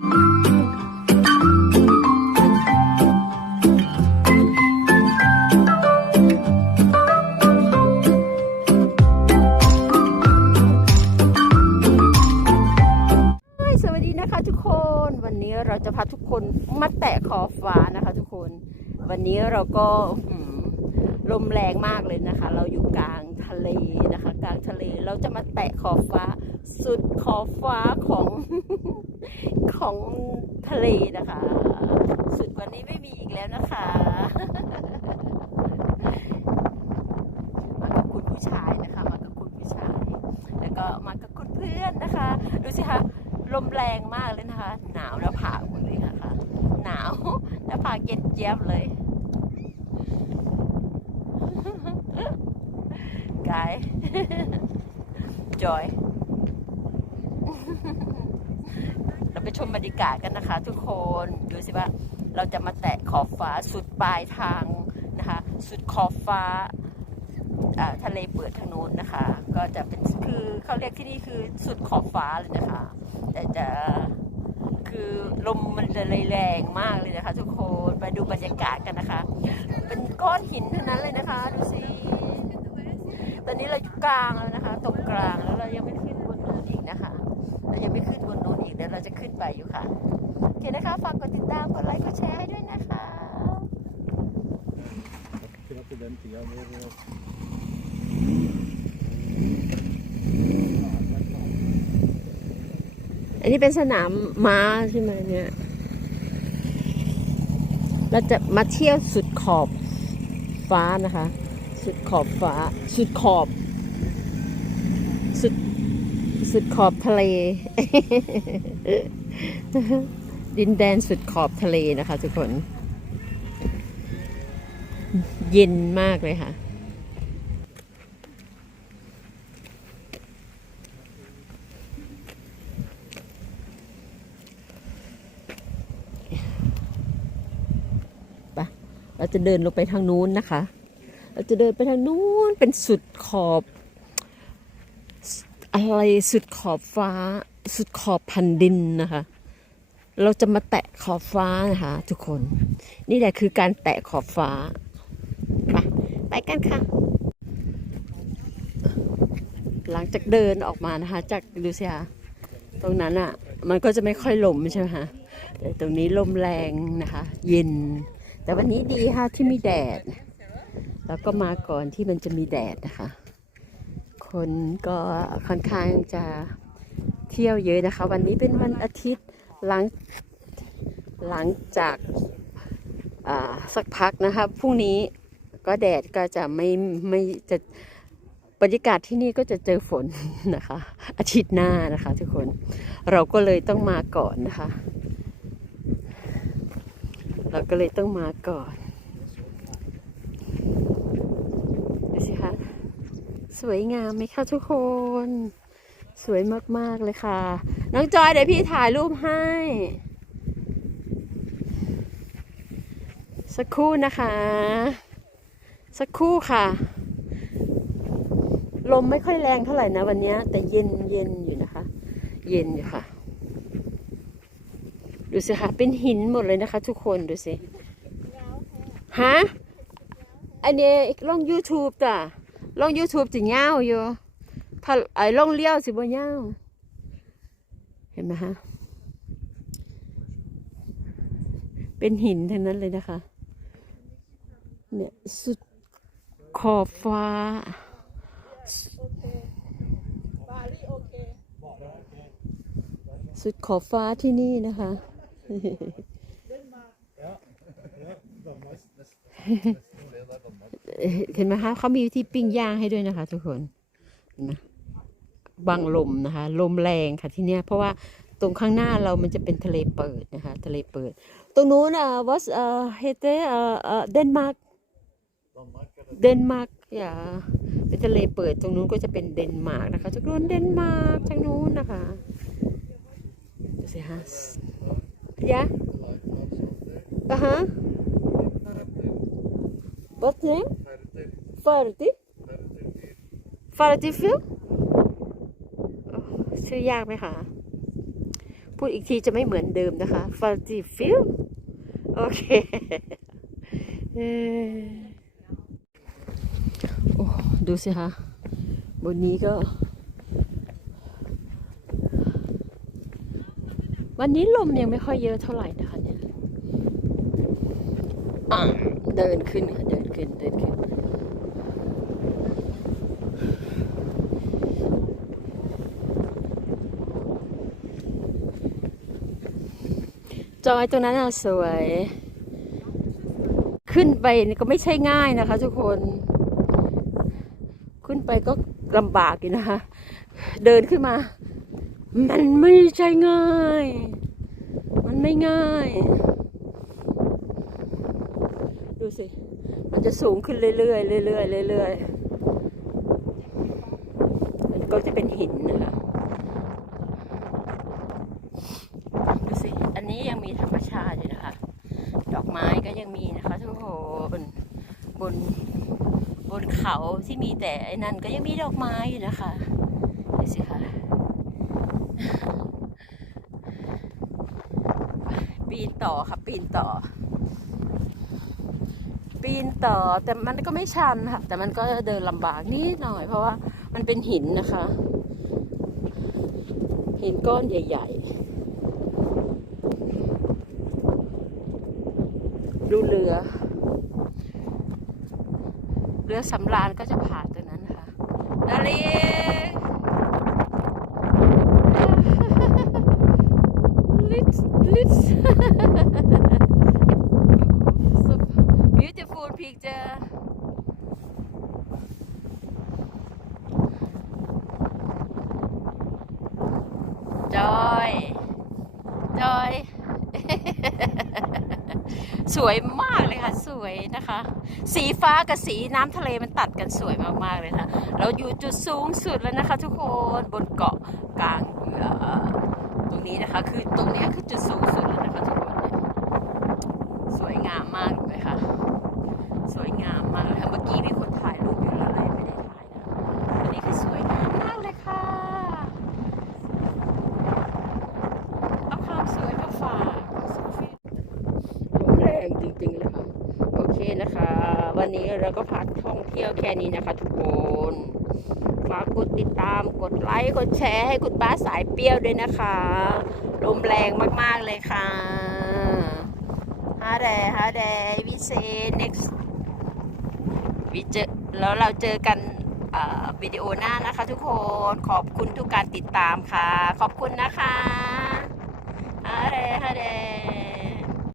เราจะพาทุกคนมาแตะขอบฟ้านะคะทุกคน วันนี้เราก็ลมแรงมากเลยนะคะ เราอยู่กลางทะเลนะคะ กลางทะเลเราจะมาแตะขอบฟ้า สุดขอบฟ้าของ ของทะเลนะคะ สุดว่านี้ไม่มีอีกแล้วนะคะมากับคุณผู้ชายนะคะ มากับคุณผู้ชาย แล้วก็มากับคุณเพื่อนนะคะ ดูสิคะลมแรงมากเลยนะคะ หนาวหน้าผากหมดเลยนะคะ หนาวหน้าผากเย็นเจี๊ยบเลยกาย จอย เราไป ชมบรรยากาศกันนะคะ ทุกคนดูสิว่าเราจะมาแตะขอบฟ้าสุดปลายทางนะคะ สุดขอบฟ้าทะเลเปิดทางโน้นนะคะ ก็จะเป็นคือเขาเรียกที่นี่คือสุดขอบฟ้าเลยนะคะ แต่จะคือลมมันจะเลแรงมากเลยนะคะ ทุกคนไปดูบรรยากาศกันนะคะ เป็นก้อนหินเทั้งนั้นเลยนะคะดูสิตอนนี้เราอยู่กลางแล้วนะคะ ตรงกลางแล้วเรายังไม่บนโน้นอีกนะคะ เรายังไม่ขึ้นบนโน้นอีกเดี๋ยวเราจะขึ้นไปอยู่ค่ะ โอเคนะคะ ฝากกดติดตาม กดไลค์ กดแชร์ให้ด้วยนะคะ อันนี้เป็นสนามม้าใช่ไหมเนี่ย เราจะมาเที่ยวสุดขอบฟ้านะคะ สุดขอบฟ้า สุดขอบ สุด สุดขอบทะเล ดินแดนสุดขอบทะเลนะคะทุกคน เย็นมากเลยค่ะเราจะเดินลงไปทางนู้นนะคะ เราจะเดินไปทางนู้นเป็นสุดขอบ อะไรสุดขอบฟ้า สุดขอบแผ่นดินนะคะ เราจะมาแตะขอบฟ้านะคะทุกคน นี่แหละคือการแตะขอบฟ้าไปไปกันค่ะ หลังจากเดินออกมานะคะ จากดูสิคะตรงนั้นอะ่ะ มันก็จะไม่ค่อยลมใช่ไหมคะแต่ตรงนี้ลมแรงนะคะ เย็น แต่วันนี้ดีค่ะที่มีแดด แล้วก็มาก่อนที่มันจะมีแดดนะคะ คนก็ค่อนข้างจะเที่ยวเยอะนะคะ วันนี้เป็นวันอาทิตย์หลังหลังจากาสักพักนะคะพรุ่งนี้ก็แดดก็จะไม่ไม่จะบรรยากาศที่นี่ก็จะเจอฝนนะคะ อาทิตย์หน้านะคะทุกคนเราก็เลยต้องมาก่อนนะคะ เราก็เลยต้องมาก่อนดูสิคะ สวยงามไหมคะทุกคน สวยมาก ๆ เลยค่ะ น้องจอยเดี๋ยวพี่ถ่ายรูปให้ สักครู่นะคะ สักครู่ค่ะ ลมไม่ค่อยแรงเท่าไหร่นะวันนี้ แต่เย็นเย็นอยู่นะคะ เย็นอยู่ค่ะ ดูสิคะเป็นหินหมดเลยนะคะ ทุกคนดูสิฮะอันนี้ลง YouTube จ้ะ ลง YouTube จะเงาวอยู่ถ้าไอ้ลงเลี้ยวสิบ่เงาเห็นไหมคะเป็นหินทั้งนั้นเลยนะคะ เนี่ยสุดขอบฟ้าสุดขอบฟ้าที่นี่นะคะ เห็นไหมคะเขามีที่ปิ้งย่างให้ด้วยนะคะ ทุกคนเห็นไหมบังลมนะคะ ลมแรงค่ะที่เนี้ยเพราะว่าตรงข้างหน้าเรามันจะเป็นทะเลเปิดนะคะ ทะเลเปิด ตรงนู้นอะวัสเอ่อเฮเตเอ่อเดนมาร์กเดนมาร์กอย่าเป็นทะเลเปิดตรงนู้นก็จะเป็นเดนมาร์กนะคะทุกคนเดนมาร์กทางนู้นนะคะดูสิฮะยะอะฮะ What name? Fertig, Farty? fertig, Farty Field ชื่อยากไหมคะ พูดอีกทีจะไม่เหมือนเดิมนะคะฟาจิฟิลโอเคโอ้ดูสิคะ บนนี้ก็ วันนี้ลมยังไม่ค่อยเยอะเท่าไหร่นะคะเนี่ยเดินขึ้นค่ะเดินขึ้น เดินขึ้น อยตรงนั้นน่ะสวย ขึ้นไปนี่ก็ไม่ใช่ง่ายนะคะ ทุกคน ขึ้นไปก็ลำบากอยู่นะคะ เดินขึ้นมา มันไม่ใช่ง่าย มันไม่ง่าย ดูสิ มันจะสูงขึ้นเรื่อยๆเรื่อยๆเรื่อยๆมันก็จะเป็นหินนะคะ ดูสิ อันนี้ยังมีธรรมชาติอยู่นะคะ ดอกไม้ก็ยังมีนะคะทุกคนบนบนเขาที่มีแต่ไอ้นั่นก็ยังมีดอกไม้อยู่นะคะดูสิคะปีนต่อค่ะปีนต่อ ปีนต่อแต่มันก็ไม่ชันค่ะแต่มันก็เดินลำบากนิดหน่อย เพราะว่ามันเป็นหินนะคะ หินก้อนใหญ่ ๆ ดูเรือ เรือสำราญก็จะผ่านตรงนั้นนะคะดาลีลิทลิท so beautiful picture จอย จอย สวยมากเลยค่ะ สวยนะคะ สีฟ้ากับสีน้ำทะเลมันตัดกันสวยมากๆเลยค่ะ เราอยู่จุดสูงสุดแล้วนะคะ ทุกคนบนเกาะกลางตรงนี้นะคะ คือตรงนี้คือจุดสูงสุดแล้วนะคะทุกคนเนี่ยสวยงามมากเลยค่ะ สวยงามมากเลยค่ะเมื่อกี้มีคนถ่ายรูปอยู่แล้วเลยไม่ได้ถ่ายนะอันนี้คือสวยงามมากเลยค่ะ เอาความสวยมาฝากลมแร งจริงๆเลยค่ะโอเคนะคะ วันนี้เราก็พักท่องเที่ยวแค่นี้นะคะทุกคนฝากกดติดตามกดไลค์กดแชร์ให้คุณป้าสายเปรี้ยวด้วยนะคะลมแรงมากๆเลยค่ะฮาแดฮาแดวิเซ next วิเจอแล้วเราเจอกันวิดีโอหน้านะคะทุกคนขอบคุณทุกการติดตามค่ะ ขอบคุณนะคะฮาแด